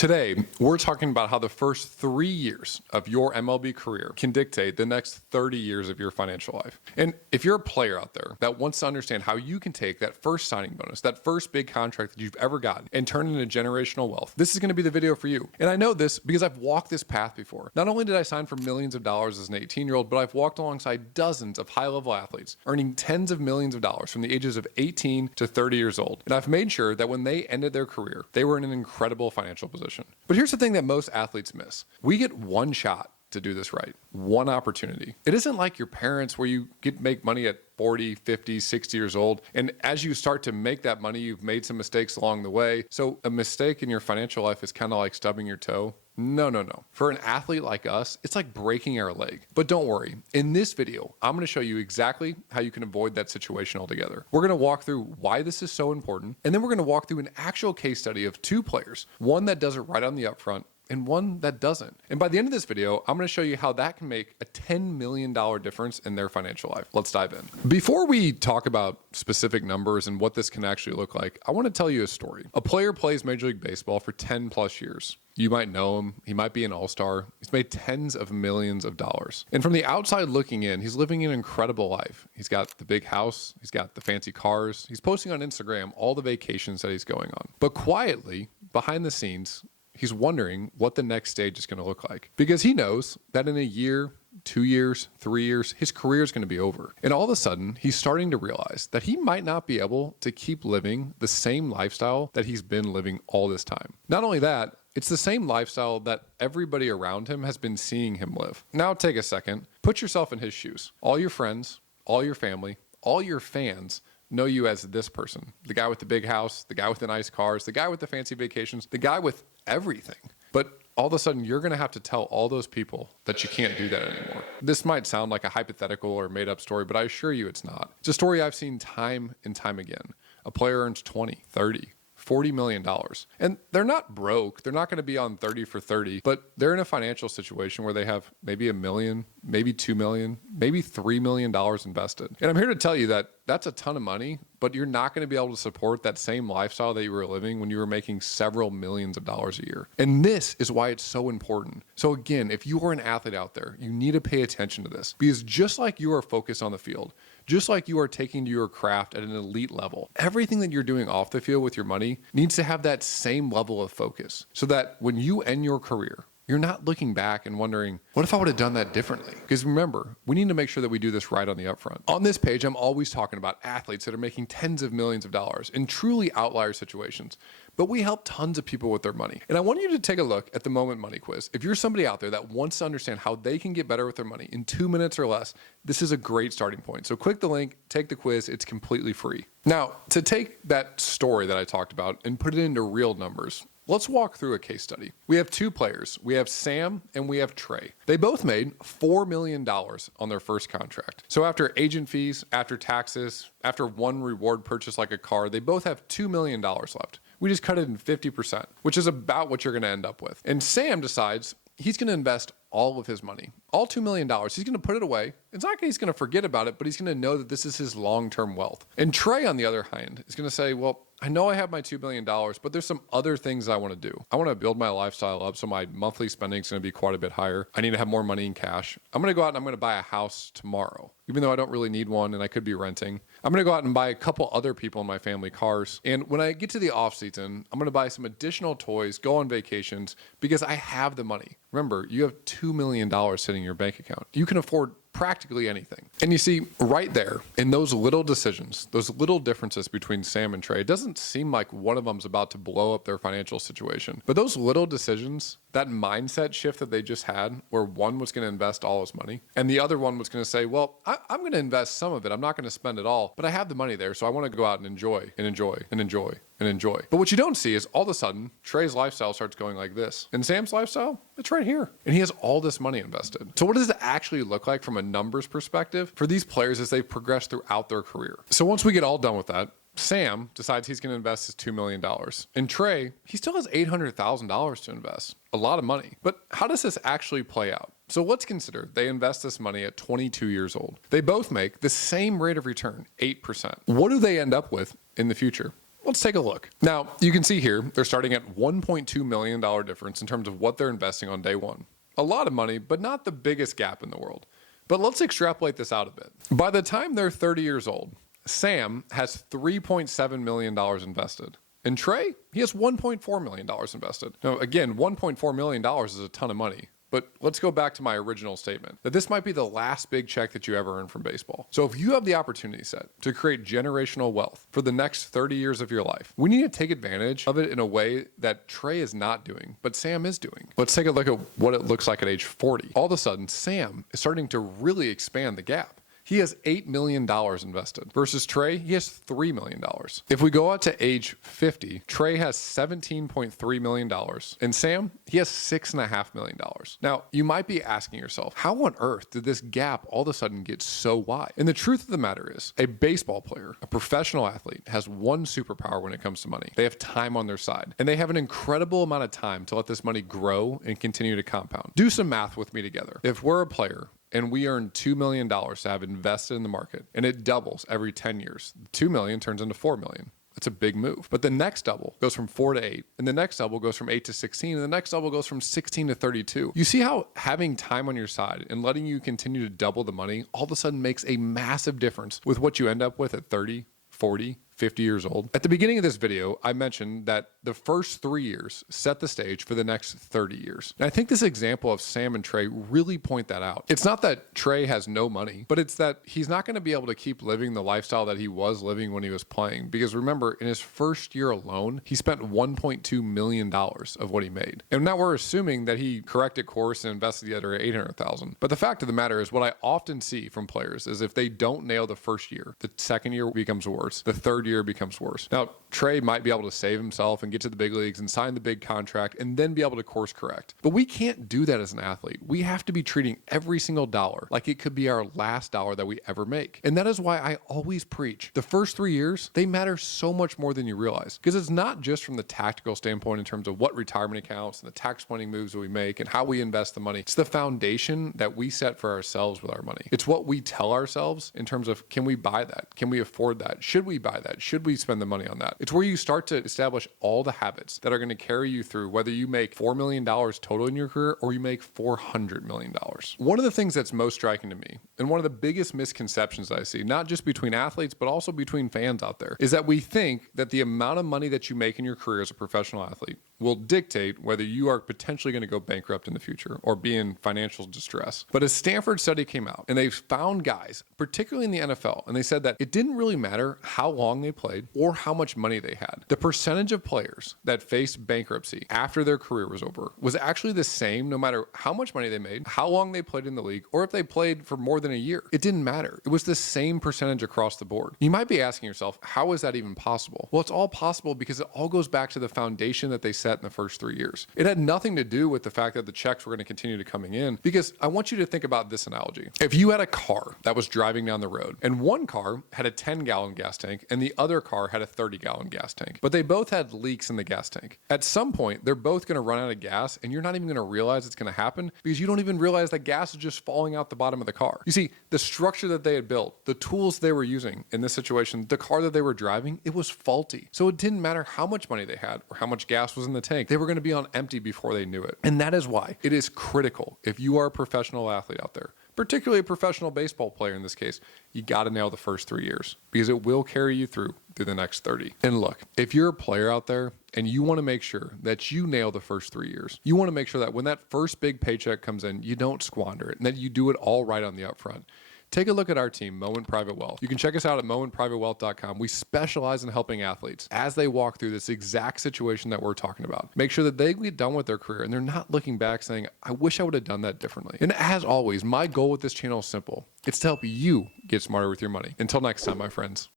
Today, we're talking about how the first 3 years of your MLB career can dictate the next 30 years of your financial life. And if you're a player out there that wants to understand how you can take that first signing bonus, that first big contract that you've ever gotten, and turn it into generational wealth, this is going to be the video for you. And I know this because I've walked this path before. Not only did I sign for millions of dollars as an 18-year-old, but I've walked alongside dozens of high-level athletes, earning tens of millions of dollars from the ages of 18 to 30 years old. And I've made sure that when they ended their career, they were in an incredible financial position. But here's the thing that most athletes miss. We get one shot to do this right, one opportunity. It isn't like your parents where you make money at 40, 50, 60 years old. And as you start to make that money, you've made some mistakes along the way. So a mistake in your financial life is kind of like stubbing your toe. No. For an athlete like us, it's like breaking our leg. But don't worry. In this video, I'm going to show you exactly how you can avoid that situation altogether. We're going to walk through why this is so important. And then we're going to walk through an actual case study of two players, one that does it right on the upfront and one that doesn't. And by the end of this video, I'm going to show you how that can make a $10 million difference in their financial life. Let's dive in. Before we talk about specific numbers and what this can actually look like, I want to tell you a story. A player plays Major League Baseball for 10 plus years. You might know him. He might be an all-star. He's made tens of millions of dollars. And from the outside looking in, he's living an incredible life. He's got the big house. He's got the fancy cars. He's posting on Instagram all the vacations that he's going on. But quietly, behind the scenes, he's wondering what the next stage is going to look like, because he knows that in a year, 2 years, 3 years, his career is going to be over. And all of a sudden, he's starting to realize that he might not be able to keep living the same lifestyle that he's been living all this time. Not only that, it's the same lifestyle that everybody around him has been seeing him live. Now take a second, put yourself in his shoes. All your friends, all your family, all your fans know you as this person, the guy with the big house, the guy with the nice cars, the guy with the fancy vacations, the guy with everything. But all of a sudden, you're going to have to tell all those people that you can't do that anymore. This might sound like a hypothetical or made up story, but I assure you it's not. It's a story I've seen time and time again. A player earns 20, 30, $40 million. And they're not broke. They're not going to be on 30 for 30, but they're in a financial situation where they have maybe $1 million, maybe $2 million, maybe $3 million invested. And I'm here to tell you that that's a ton of money, but you're not going to be able to support that same lifestyle that you were living when you were making several millions of dollars a year. And this is why it's so important. So again, if you are an athlete out there, you need to pay attention to this, because just like you are focused on the field, just like you are taking to your craft at an elite level, everything that you're doing off the field with your money needs to have that same level of focus, so that when you end your career, you're not looking back and wondering, what if I would have done that differently? Because remember, we need to make sure that we do this right on the upfront. On this page, I'm always talking about athletes that are making tens of millions of dollars in truly outlier situations. But we help tons of people with their money. And I want you to take a look at the Moment Money Quiz. If you're somebody out there that wants to understand how they can get better with their money in 2 minutes or less, this is a great starting point. So click the link, take the quiz, it's completely free. Now, to take that story that I talked about and put it into real numbers, let's walk through a case study. We have two players. We have Sam and we have Trey. They both made $4 million on their first contract. So after agent fees, after taxes, after one reward purchase like a car, they both have $2 million left. We just cut it in 50%, which is about what you're going to end up with. And Sam decides he's going to invest all of his money, all $2 million. He's going to put it away. It's not like he's going to forget about it, but he's going to know that this is his long-term wealth. And Trey, on the other hand, is going to say, well, I know I have my $2 million, but there's some other things I want to do. I want to build my lifestyle up, so my monthly spending is going to be quite a bit higher. I need to have more money in cash. I'm going to go out and I'm going to buy a house tomorrow, even though I don't really need one and I could be renting. I'm going to go out and buy a couple other people in my family cars. And when I get to the off season, I'm going to buy some additional toys, go on vacations, because I have the money. Remember, you have $2 million sitting in your bank account. You can afford practically anything. And you see, right there, in those little decisions, those little differences between Sam and Trey, it doesn't seem like one of them's about to blow up their financial situation. But those little decisions, that mindset shift that they just had, where one was going to invest all his money and the other one was going to say, well, I'm going to invest some of it. I'm not going to spend it all, but I have the money there, so I want to go out and enjoy and enjoy and enjoy and enjoy. But what you don't see is all of a sudden, Trey's lifestyle starts going like this. And Sam's lifestyle, it's right here. And he has all this money invested. So what does it actually look like from a numbers perspective for these players as they progress throughout their career? So once we get all done with that, Sam decides he's going to invest his $2 million. And Trey, he still has $800,000 to invest. A lot of money. But how does this actually play out? So let's consider they invest this money at 22 years old. They both make the same rate of return, 8%. What do they end up with in the future? Let's take a look. Now, you can see here, they're starting at $1.2 million difference in terms of what they're investing on day one. A lot of money, but not the biggest gap in the world. But let's extrapolate this out a bit. By the time they're 30 years old, Sam has $3.7 million invested. And Trey, he has $1.4 million invested. Now, again, $1.4 million is a ton of money. But let's go back to my original statement that this might be the last big check that you ever earn from baseball. So if you have the opportunity set to create generational wealth for the next 30 years of your life, we need to take advantage of it in a way that Trey is not doing, but Sam is doing. Let's take a look at what it looks like at age 40. All of a sudden, Sam is starting to really expand the gap. He has $8 million invested versus Trey, he has $3 million. If we go out to age 50, Trey has $17.3 million and Sam, he has $6.5 million. Now, you might be asking yourself, how on earth did this gap all of a sudden get so wide? And the truth of the matter is, a baseball player, a professional athlete, has one superpower when it comes to money. They have time on their side, and they have an incredible amount of time to let this money grow and continue to compound. Do some math with me together. If we're a player, and we earn $2 million to have invested in the market, and it doubles every 10 years. $2 million turns into $4 million. That's a big move. But the next double goes from 4 to 8, and the next double goes from 8 to 16, and the next double goes from 16 to 32. You see how having time on your side and letting you continue to double the money all of a sudden makes a massive difference with what you end up with at 30, 40, 50 years old. At the beginning of this video, I mentioned that the first 3 years set the stage for the next 30 years. And I think this example of Sam and Trey really point that out. It's not that Trey has no money, but it's that he's not going to be able to keep living the lifestyle that he was living when he was playing. Because remember, in his first year alone, he spent $1.2 million of what he made. And now we're assuming that he corrected course and invested the other $800,000. But the fact of the matter is, what I often see from players is if they don't nail the first year, the second year becomes worse, the third year becomes worse. Now, Trey might be able to save himself and get to the big leagues and sign the big contract and then be able to course correct. But we can't do that as an athlete. We have to be treating every single dollar like it could be our last dollar that we ever make. And that is why I always preach the first 3 years, they matter so much more than you realize. Because it's not just from the tactical standpoint in terms of what retirement accounts and the tax planning moves that we make and how we invest the money. It's the foundation that we set for ourselves with our money. It's what we tell ourselves in terms of, can we buy that? Can we afford that? Should we buy that? Should we spend the money on that? It's where you start to establish all the habits that are going to carry you through whether you make $4 million total in your career or you make $400 million. One of the things that's most striking to me, and one of the biggest misconceptions that I see, not just between athletes, but also between fans out there, is that we think that the amount of money that you make in your career as a professional athlete will dictate whether you are potentially going to go bankrupt in the future or be in financial distress. But a Stanford study came out and they found guys, particularly in the NFL, and they said that it didn't really matter how long they played or how much money they had. The percentage of players that faced bankruptcy after their career was over was actually the same no matter how much money they made, how long they played in the league, or if they played for more than a year. It didn't matter. It was the same percentage across the board. You might be asking yourself, how is that even possible? Well, it's all possible because it all goes back to the foundation that they set in the first 3 years. It had nothing to do with the fact that the checks were going to continue to coming in, because I want you to think about this analogy. If you had a car that was driving down the road and one car had a 10-gallon gas tank and the other car had a 30-gallon gas tank, but they both had leaks in the gas tank. At some point, they're both going to run out of gas and you're not even going to realize it's going to happen because you don't even realize that gas is just falling out the bottom of the car. You see, the structure that they had built, the tools they were using in this situation, the car that they were driving, it was faulty. So it didn't matter how much money they had or how much gas was in the tank. They were going to be on empty before they knew it. And that is why it is critical, if you are a professional athlete out there, particularly a professional baseball player in this case, you got to nail the first 3 years because it will carry you through the next 30. And look, if you're a player out there and you want to make sure that you nail the first 3 years, you want to make sure that when that first big paycheck comes in, you don't squander it and that you do it all right on the upfront. Take a look at our team, Moment Private Wealth. You can check us out at momentprivatewealth.com. We specialize in helping athletes as they walk through this exact situation that we're talking about. Make sure that they get done with their career and they're not looking back saying, I wish I would have done that differently. And as always, my goal with this channel is simple. It's to help you get smarter with your money. Until next time, my friends.